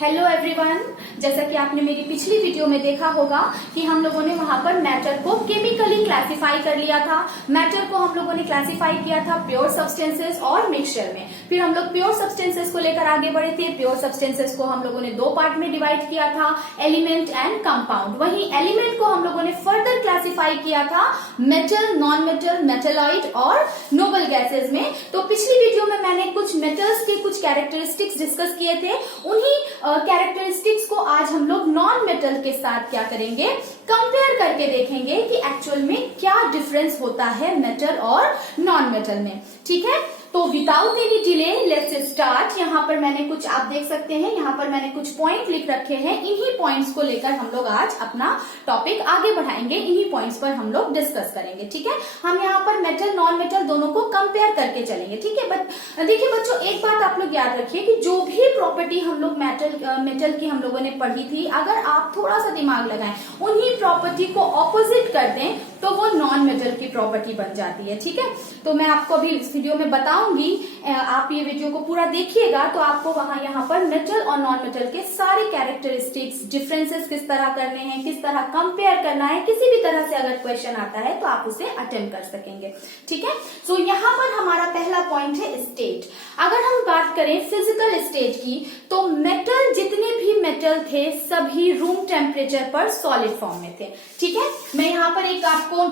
Hello everyone, जैसा कि आपने मेरी पिछली वीडियो में देखा होगा कि हम लोगों ने वहां पर मैटर को केमिकली क्लासिफाई कर लिया था। मैटर को हम लोगों ने क्लासिफाई किया था प्योर सब्सटेंसेस और मिक्सचर में। फिर हम लोग प्योर सब्सटेंसेस को लेकर आगे बढ़े थे। प्योर सब्सटेंसेस को हम लोगों ने दो पार्ट में डिवाइड किया था, एलिमेंट एंड कंपाउंड। वहीं एलिमेंट को हम लोगों ने फर्दर क्लासिफाई किया था मेटल, नॉन मेटल, मेटेलॉइड और नोबल गैसेज में। तो पिछली वीडियो में मैंने कुछ मेटल्स के कुछ कैरेक्टरिस्टिक्स डिस्कस किए थे। उन्हीं कैरेक्टरिस्टिक्स को आज हम लोग नॉन मेटल के साथ क्या करेंगे, कंपेयर करके देखेंगे कि एक्चुअल में क्या डिफरेंस होता है मेटल और नॉन मेटल में। ठीक है, तो without any delay let's start. यहाँ पर मैंने कुछ, आप देख सकते हैं, यहाँ पर मैंने कुछ पॉइंट लिख रखे हैं। इन्हीं पॉइंट्स को लेकर हम लोग आज अपना टॉपिक आगे बढ़ाएंगे। इन्हीं पॉइंट्स पर हम लोग डिस्कस करेंगे। ठीक है, हम यहाँ पर मेटल नॉन मेटल दोनों को कंपेयर करके चलेंगे। ठीक है, देखिए बच्चों, एक बात आप लोग याद रखिए कि जो भी प्रॉपर्टी हम लोग मेटल की हम लोगों ने पढ़ी थी, अगर आप थोड़ा सा दिमाग लगाएं, उन्हीं प्रॉपर्टी को ऑपोजिट कर दें तो वो नॉन मेटल की प्रॉपर्टी बन जाती है। ठीक है, तो मैं आपको अभी इस वीडियो में बताऊंगी, आप ये वीडियो को पूरा देखिएगा तो आपको वहां यहाँ पर मेटल और नॉन मेटल के सारे कैरेक्टरिस्टिक्स, डिफरेंसेस किस तरह करने हैं, किस तरह कंपेयर करना है, किसी भी तरह से अगर क्वेश्चन आता है तो आप उसे अटेम्प्ट कर सकेंगे। ठीक है, तो यहाँ पर हमारा पहला पॉइंट है स्टेट। अगर हम बात करें फिजिकल स्टेट की, तो मेटल, जितने भी मेटल थे सभी रूम टेम्परेचर पर सॉलिड फॉर्म में थे। ठीक है, मैं यहाँ पर एक आपको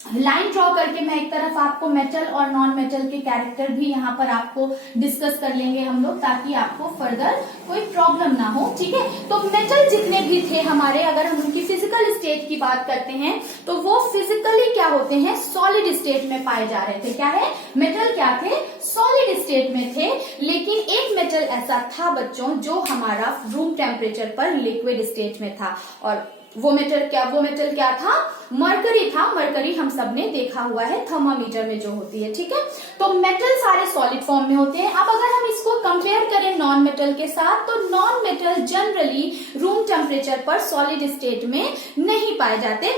लाइन ड्रॉ करके मैं एक तरफ आपको मेटल और नॉन मेटल के कैरेक्टर भी यहाँ पर आपको डिस्कस कर लेंगे हम लोग, ताकि आपको फर्दर कोई प्रॉब्लम ना हो। ठीक है, तो मेटल जितने भी थे हमारे, अगर हम उनकी फिजिकल स्टेट की बात करते हैं तो वो फिजिकली क्या होते हैं, सॉलिड स्टेट में पाए जा रहे थे। क्या है, मेटल क्या थे, सॉलिड स्टेट में थे। लेकिन एक मेटल ऐसा था बच्चों जो हमारा रूम टेम्परेचर पर लिक्विड स्टेट में था, और वो मेटल क्या था, मरकरी था। मरकरी हम सब ने देखा हुआ है थर्मामीटर में जो होती है। ठीक है, तो मेटल सारे सॉलिड फॉर्म में होते हैं। अब अगर हम इसको कंपेयर करें नॉन मेटल के साथ, तो non metal generally room temperature पर सॉलिड स्टेट में नहीं पाए जाते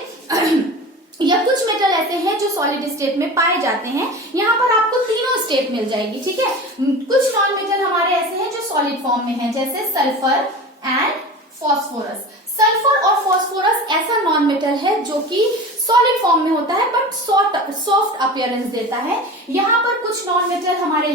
या कुछ मेटल ऐसे हैं जो सॉलिड स्टेट में पाए जाते हैं। यहाँ पर आपको तीनों स्टेट मिल जाएगी। ठीक है, कुछ नॉन मेटल हमारे ऐसे हैं जो सॉलिड फॉर्म में हैं, जैसे सल्फर एंड फॉस्फोरस। सल्फर और फॉस्फोरस ऐसा नॉन मेटल है जो कि सॉलिड फॉर्म में होता है बट सॉफ्ट अपीयरेंस देता है। यहाँ पर कुछ नॉन मेटल हमारे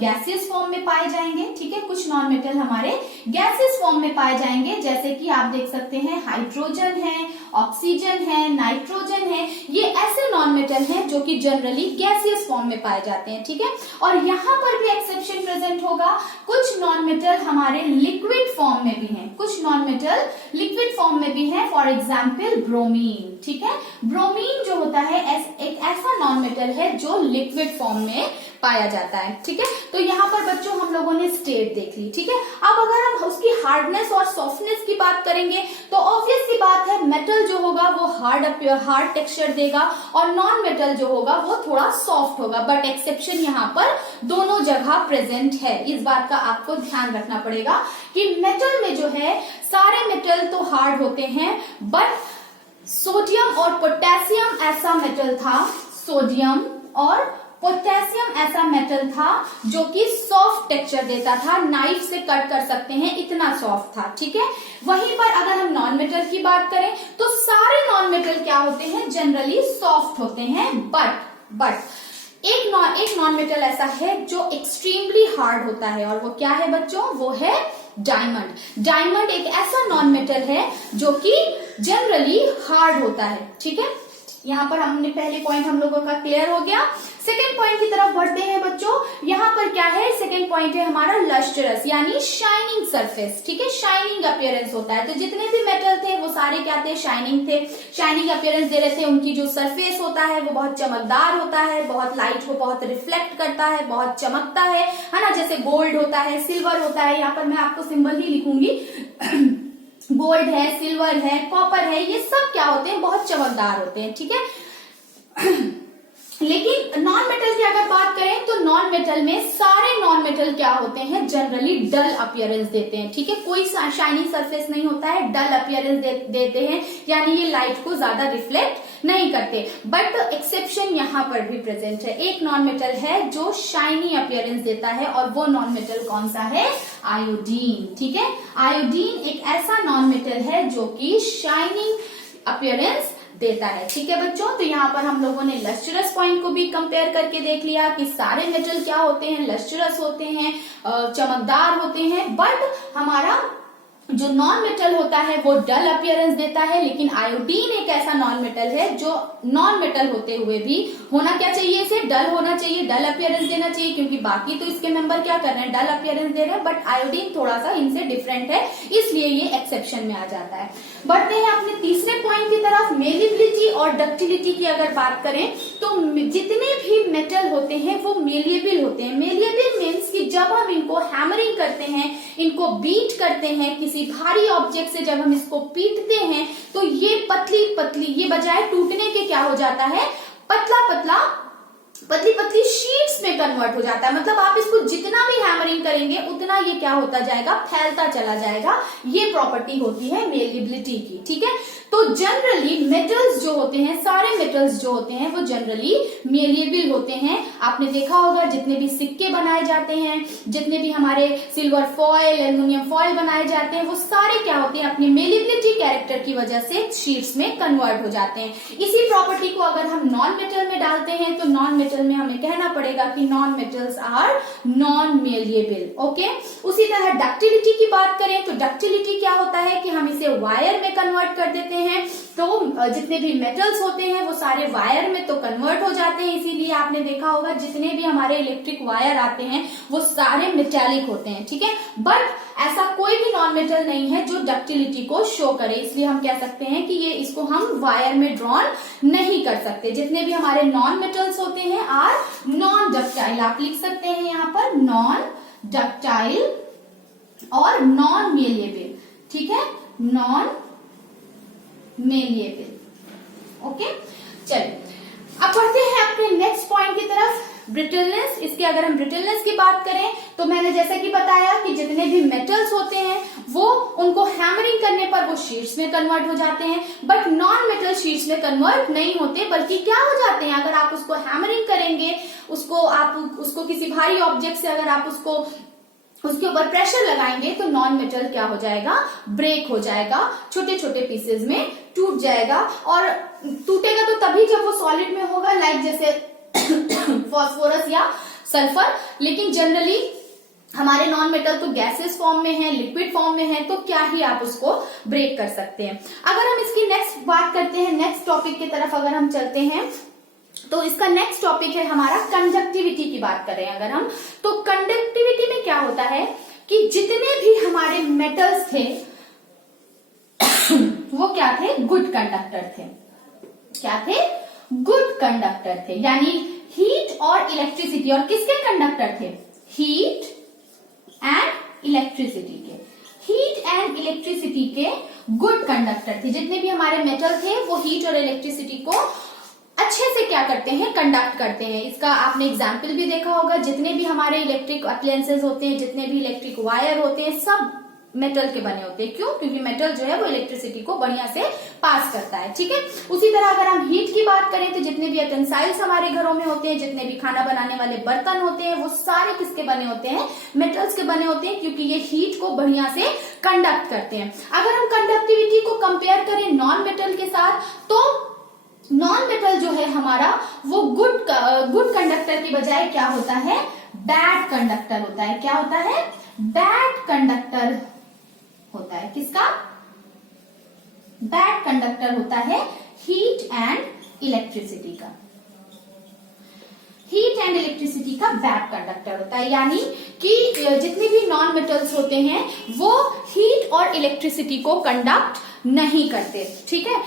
गैसियस फॉर्म में पाए जाएंगे। ठीक है, कुछ नॉन मेटल हमारे गैसियस फॉर्म में पाए जाएंगे, जैसे कि आप देख सकते हैं हाइड्रोजन है, ऑक्सीजन है, नाइट्रोजन है। ये ऐसे नॉन मेटल हैं जो कि जनरली गैसियस फॉर्म में पाए जाते हैं। ठीक है, और यहाँ पर भी एक्सेप्शन प्रेजेंट होगा, कुछ नॉन मेटल हमारे लिक्विड फॉर्म में भी हैं, कुछ नॉन मेटल लिक्विड फॉर्म में भी हैं। For example bromine. ठीक है, ब्रोमीन जो होता है एक ऐसा नॉन मेटल है जो लिक्विड फॉर्म में पाया जाता है। ठीक है, तो यहाँ पर बच्चों हम लोगों ने स्टेट देख ली। ठीक है, अब अगर हम उसकी हार्डनेस और सॉफ्टनेस की बात करेंगे तो ऑब्वियस सी बात है, मेटल जो होगा वो हार्ड टेक्सचर देगा और नॉन मेटल जो होगा वो थोड़ा सॉफ्ट होगा। बट एक्सेप्शन यहाँ पर दोनों जगह प्रेजेंट है। इस बात का आपको ध्यान रखना पड़ेगा कि मेटल में जो है, सारे मेटल तो हार्ड होते हैं, बट सोडियम और पोटेशियम ऐसा मेटल था, सोडियम और पोटेशियम ऐसा मेटल था जो कि सॉफ्ट टेक्सचर देता था, नाइफ से कट कर सकते हैं, इतना सॉफ्ट था। ठीक है, वहीं पर अगर हम नॉन मेटल की बात करें तो सारे नॉन मेटल क्या होते हैं, जनरली सॉफ्ट होते हैं। बट एक नॉन मेटल ऐसा है जो एक्सट्रीमली हार्ड होता है, और वो क्या है बच्चों, वो है डायमंड। डायमंड एक ऐसा नॉन मेटल है जो कि जनरली हार्ड होता है। ठीक है, यहाँ पर हमने पहले पॉइंट हम लोगों का क्लियर हो गया। सेकेंड पॉइंट की तरफ बढ़ते हैं बच्चों। यहाँ पर क्या है, सेकेंड पॉइंट है हमारा लस्ट्रस, यानी शाइनिंग सरफेस। ठीक है, शाइनिंग अपीयरेंस होता है। तो जितने भी मेटल थे वो सारे क्या थे, शाइनिंग थे, शाइनिंग अपीयरेंस दे रहे थे। उनकी जो सरफेस होता है वो बहुत चमकदार होता है, बहुत लाइट को बहुत रिफ्लेक्ट करता है, बहुत चमकता है ना, जैसे गोल्ड होता है, सिल्वर होता है। यहाँ पर मैं आपको सिंबल ही लिखूंगी गोल्ड है, सिल्वर है, कॉपर है, ये सब क्या होते हैं, बहुत चमकदार होते हैं। ठीक है, लेकिन नॉन मेटल की अगर बात करें तो नॉन मेटल में सारे नॉन मेटल क्या होते हैं, जनरली डल अपीयरेंस देते हैं। ठीक है, कोई शाइनी सरफेस नहीं होता है, डल अपीयरेंस देते हैं, यानी ये लाइट को ज्यादा रिफ्लेक्ट नहीं करते। बट एक्सेप्शन यहाँ पर भी प्रेजेंट है, एक नॉन मेटल है जो शाइनी अपीयरेंस देता है, और वो नॉन मेटल कौन सा है, आयोडीन। ठीक है, आयोडीन एक ऐसा नॉन मेटल है जो कि शाइनिंग अपीयरेंस देता है। ठीक है बच्चों, तो यहाँ पर हम लोगों ने लस्ट्रस पॉइंट को भी कंपेयर करके देख लिया कि सारे मेटल क्या होते हैं, लस्ट्रस होते हैं, चमकदार होते हैं, बट हमारा जो नॉन मेटल होता है वो डल अपीयरेंस देता है। लेकिन आयोडीन एक ऐसा नॉन मेटल है जो नॉन मेटल होते हुए भी होना क्या चाहिए, इसे डल होना चाहिए, डल अपीयरेंस देना चाहिए, क्योंकि बाकी तो इसके मेंबर क्या कर रहे हैं, डल अपीयरेंस दे रहे हैं, बट आयोडीन थोड़ा सा इनसे डिफरेंट है, इसलिए ये एक्सेप्शन में आ जाता है। बढ़ते हैं अपने तीसरे पॉइंट की तरफ, मेलिएबिलिटी और डक्टिलिटी की अगर बात करें तो जितने भी मेटल होते हैं वो मेलिएबल होते हैं। मेलिएबल मीन्स कि जब हम इनको हैमरिंग करते हैं, इनको बीट करते हैं, किसी भारी ऑब्जेक्ट से जब हम इसको पीटते हैं तो ये पतली पतली, ये बजाय टूटने के क्या हो जाता है, पतला पतला पतली पतली शीट्स में कन्वर्ट हो जाता है। मतलब आप इसको जितना भी हैमरिंग करेंगे उतना ये क्या होता जाएगा, फैलता चला जाएगा। ये प्रॉपर्टी होती है मेलिएबिलिटी की। ठीक है, तो जनरली मेटल्स जो होते हैं, सारे मेटल्स जो होते हैं वो जनरली मेलिएबल होते हैं। आपने देखा होगा जितने भी सिक्के बनाए जाते हैं, जितने भी हमारे सिल्वर फॉइल, एल्युमिनियम फॉइल बनाए जाते हैं, वो सारे क्या होते हैं, अपनी मेलिएबिलिटी कैरेक्टर की वजह से शीट्स में कन्वर्ट हो जाते हैं। इसी प्रॉपर्टी को अगर हम नॉन मेटल में डालते हैं तो नॉन मेटल में हमें कहना पड़ेगा कि non metals are non malleable. Okay, उसी तरह डक्टिलिटी की बात करें तो डक्टिलिटी क्या होता है कि हम इसे वायर में कन्वर्ट कर देते हैं। तो जितने भी मेटल्स होते हैं वो सारे वायर में तो कन्वर्ट हो जाते हैं, इसीलिए आपने देखा होगा जितने भी हमारे इलेक्ट्रिक वायर आते हैं वो सारे मेटेलिक होते हैं। ठीक है, बट ऐसा कोई भी नॉन मेटल नहीं है जो डक्टिलिटी को शो करे, इसलिए हम कह सकते हैं कि ये इसको हम वायर में ड्रॉन नहीं कर सकते। जितने भी हमारे नॉन मेटल्स होते हैं आर नॉन डक्टाइल, आप लिख सकते हैं यहाँ पर नॉन डक्टाइल और नॉन मेलिएबल। ठीक है, नॉन मेलिएबल। ओके, चलिए अब बढ़ते हैं अपने नेक्स्ट पॉइंट की तरफ, ब्रिटलनेस। इसके अगर हम ब्रिटलनेस की बात करें तो मैंने जैसे कि बताया कि जितने भी मेटल्स होते हैं वो उनको हैमरिंग करने पर वो शीट्स में कन्वर्ट हो जाते हैं, बट नॉन मेटल शीट्स में कन्वर्ट नहीं होते, बल्कि क्या हो जाते हैं, अगर आप उसको हैमरिंग करेंगे, उसको किसी भारी ऑब्जेक्ट से अगर आप उसके ऊपर प्रेशर लगाएंगे तो नॉन मेटल क्या हो जाएगा, ब्रेक हो जाएगा, छोटे छोटे पीसेस में टूट जाएगा। और टूटेगा तो तभी जब वो सॉलिड में होगा, लाइक जैसे फास्फोरस या सल्फर। लेकिन जनरली हमारे नॉन मेटल तो गैसेस फॉर्म में है, लिक्विड फॉर्म में है, तो क्या ही आप उसको ब्रेक कर सकते हैं। अगर हम इसकी नेक्स्ट बात करते हैं, नेक्स्ट टॉपिक की तरफ अगर हम चलते हैं तो इसका नेक्स्ट टॉपिक है हमारा कंडक्टिविटी की बात करें अगर हम, तो कंडक्टिविटी में क्या होता है कि जितने भी हमारे मेटल्स थे वो क्या थे, गुड कंडक्टर थे। क्या थे, गुड कंडक्टर थे, यानी हीट और इलेक्ट्रिसिटी, और किसके कंडक्टर थे, हीट एंड इलेक्ट्रिसिटी के, हीट एंड इलेक्ट्रिसिटी के गुड कंडक्टर थे। जितने भी हमारे मेटल थे वो हीट और इलेक्ट्रिसिटी को अच्छे से क्या करते हैं, कंडक्ट करते हैं। इसका आपने एग्जाम्पल भी देखा होगा, जितने भी हमारे इलेक्ट्रिक अप्लायंसेस होते हैं, जितने भी इलेक्ट्रिक वायर होते हैं, सब मेटल के बने होते हैं। क्यों, क्योंकि मेटल जो है वो इलेक्ट्रिसिटी को बढ़िया से पास करता है। ठीक है, उसी तरह अगर हम हीट की बात करें तो जितने भी यूटेंसिल्स हमारे घरों में होते हैं, जितने भी खाना बनाने वाले बर्तन होते हैं, वो सारे किसके बने होते हैं, मेटल्स के बने होते हैं, क्योंकि ये हीट को बढ़िया से कंडक्ट करते हैं। अगर हम कंडक्टिविटी को कंपेयर करें नॉन मेटल के साथ, तो नॉन मेटल जो है हमारा वो गुड कंडक्टर की बजाय क्या होता है, बैड कंडक्टर होता है। क्या होता है, बैड कंडक्टर होता है। किसका, बैड कंडक्टर होता है हीट एंड इलेक्ट्रिसिटी का, हीट एंड इलेक्ट्रिसिटी का बैड कंडक्टर होता है। यानी कि जितने भी नॉन मेटल्स होते हैं वो हीट और इलेक्ट्रिसिटी को कंडक्ट नहीं करते। ठीक है,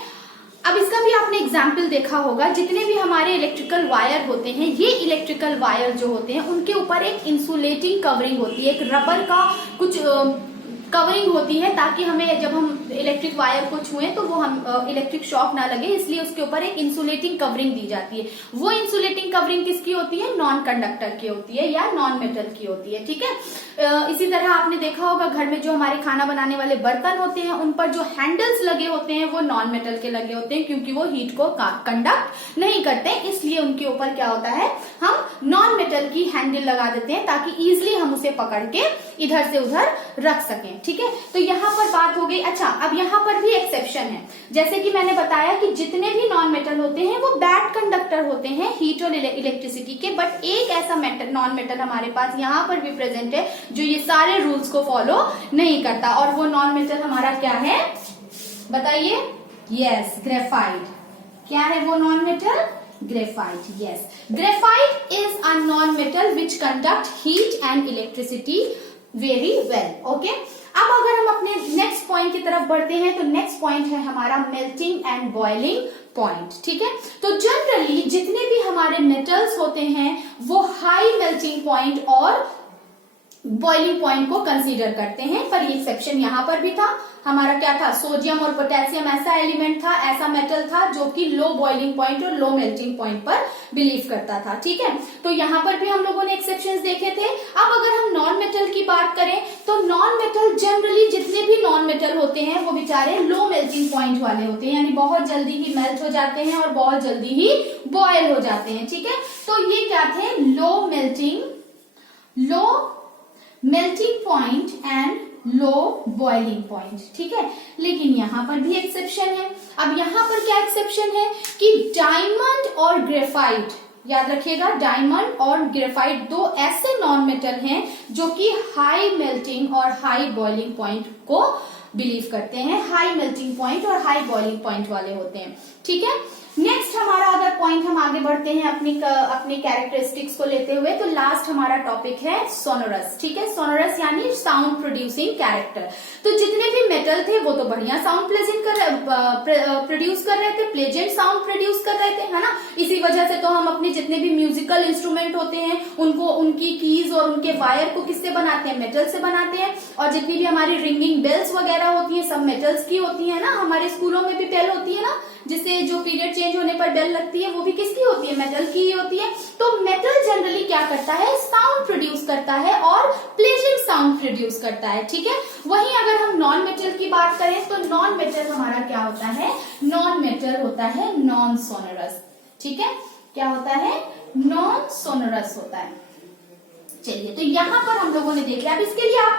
अब इसका भी आपने एग्जाम्पल देखा होगा, जितने भी हमारे इलेक्ट्रिकल वायर होते हैं, ये इलेक्ट्रिकल वायर जो होते हैं उनके ऊपर एक इंसुलेटिंग कवरिंग होती है, एक रबर का कुछ कवरिंग होती है ताकि हमें जब हम इलेक्ट्रिक वायर को छुएं तो वो हम इलेक्ट्रिक शॉक ना लगे, इसलिए उसके ऊपर एक इंसुलेटिंग कवरिंग दी जाती है। वो इंसुलेटिंग कवरिंग किसकी होती है? नॉन कंडक्टर की होती है या नॉन मेटल की होती है। ठीक है, इसी तरह आपने देखा होगा घर में जो हमारे खाना बनाने वाले बर्तन होते हैं उन पर जो हैंडल्स लगे होते हैं वो नॉन मेटल के लगे होते हैं, क्योंकि वो हीट को कंडक्ट नहीं करते, इसलिए उनके ऊपर क्या होता है, हम नॉन मेटल की हैंडल लगा देते हैं ताकि इजिली हम उसे पकड़ के इधर से उधर रख सकें। ठीक है, तो यहाँ पर बात हो गई। अच्छा, अब यहाँ पर भी एक्सेप्शन है। जैसे कि मैंने बताया कि जितने भी नॉन मेटल होते हैं वो बैड कंडक्टर होते हैं हीट और इलेक्ट्रिसिटी के, बट एक ऐसा मेटल नॉन मेटल हमारे पास यहाँ पर भी प्रेजेंट है जो ये सारे रूल्स को फॉलो नहीं करता, और वो नॉन मेटल हमारा क्या है बताइए? Yes, graphite. क्या है वो non metal? Graphite. Yes, graphite is a non metal which conduct heat and electricity very well. Okay, अब अगर हम अपने नेक्स्ट पॉइंट की तरफ बढ़ते हैं तो नेक्स्ट पॉइंट है हमारा मेल्टिंग एंड बॉइलिंग पॉइंट। ठीक है, तो जनरली जितने भी हमारे मेटल्स होते हैं वो हाई मेल्टिंग पॉइंट और बॉइलिंग पॉइंट को कंसीडर करते हैं, पर ये एक्सेप्शन यहाँ पर भी था। हमारा क्या था? सोडियम और पोटेशियम ऐसा एलिमेंट था, ऐसा मेटल था जो कि लो बॉइलिंग पॉइंट और लो मेल्टिंग पॉइंट पर बिलीव करता था। ठीक है, तो यहाँ पर भी हम लोगों ने एक्सेप्शंस देखे थे। अब अगर हम नॉन मेटल की बात करें तो नॉन मेटल जनरली जितने भी नॉन मेटल होते हैं वो बेचारे लो मेल्टिंग पॉइंट वाले होते हैं, यानी बहुत जल्दी ही मेल्ट हो जाते हैं और बहुत जल्दी ही बॉयल हो जाते हैं। ठीक है, तो ये क्या थे? Low melting point and low boiling point. ठीक है, लेकिन यहां पर भी एक्सेप्शन है। अब यहां पर क्या एक्सेप्शन है कि डायमंड और ग्रेफाइट, याद रखिएगा, डायमंड और ग्रेफाइट दो ऐसे नॉन मेटल हैं जो कि हाई मेल्टिंग और हाई बॉइलिंग पॉइंट को बिलीव करते हैं, हाई मेल्टिंग पॉइंट और हाई बॉइलिंग पॉइंट वाले होते हैं। ठीक है, नेक्स्ट हमारा अगर पॉइंट हम आगे बढ़ते हैं अपनी कैरेक्टरिस्टिक्स को लेते हुए, तो लास्ट हमारा टॉपिक है सोनोरस। ठीक है, सोनोरस यानी साउंड प्रोड्यूसिंग कैरेक्टर। तो जितने भी मेटल थे वो तो बढ़िया साउंड प्रोड्यूस कर रहे थे, प्लेजेंट साउंड प्रोड्यूस कर रहे थे, है ना। इसी वजह से तो हम अपने जितने भी म्यूजिकल इंस्ट्रूमेंट होते हैं उनको, उनकी कीज और उनके वायर को किससे बनाते हैं? मेटल से बनाते हैं। और जितनी भी हमारी रिंगिंग बेल्स वगैरह होती है सब मेटल्स की होती है ना। हमारे स्कूलों में भी बेल होती है ना, जिससे जो पीरियड चेंज होने पर बेल लगती है, वो भी किसकी होती है? मेटल की ही होती है। तो मेटल जनरली क्या करता है? साउंड प्रोड्यूस करता है और प्लेजेंट साउंड प्रोड्यूस करता है। ठीक है, वहीं अगर हम नॉन मेटल की बात करें तो नॉन मेटल हमारा क्या होता है? नॉन मेटल होता है नॉन सोनोरस। ठीक है, क्या होता है? नॉन सोनोरस होता है। चलिए, तो यहाँ पर हम लोगों ने देख लिया। अब इसके लिए आप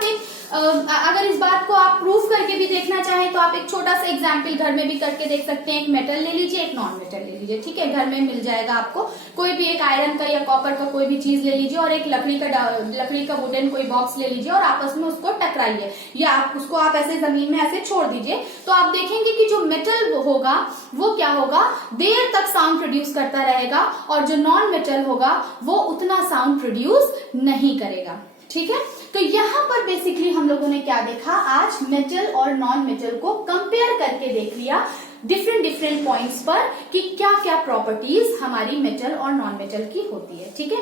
अगर इस बात को आप प्रूफ करके भी देखना चाहें तो आप एक छोटा सा एग्जाम्पल घर में भी करके देख सकते हैं। एक मेटल ले लीजिए, एक नॉन मेटल ले लीजिए। ठीक है, घर में मिल जाएगा आपको। कोई भी एक आयरन का या कॉपर का कोई भी चीज ले लीजिए और एक लकड़ी का वुडन कोई बॉक्स ले लीजिए और आपस में उसको टकराइए, या आप ऐसे जमीन में ऐसे छोड़ दीजिए, तो आप देखेंगे कि जो मेटल होगा वो क्या होगा? देर तक साउंड प्रोड्यूस करता रहेगा, और जो नॉन मेटल होगा वो उतना साउंड प्रोड्यूस नहीं करेगा। ठीक है, तो यहाँ पर बेसिकली हम लोगों ने क्या देखा? आज मेटल और नॉन मेटल को कंपेयर करके देख लिया डिफरेंट पॉइंट्स पर कि क्या क्या प्रॉपर्टीज हमारी मेटल और नॉन मेटल की होती है। ठीक है,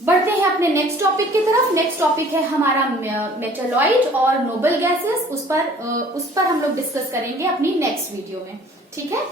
बढ़ते हैं अपने नेक्स्ट टॉपिक की तरफ। नेक्स्ट टॉपिक है हमारा मेटलॉइड और नोबल गैसेस। उस पर हम लोग डिस्कस करेंगे अपनी नेक्स्ट वीडियो में। ठीक है।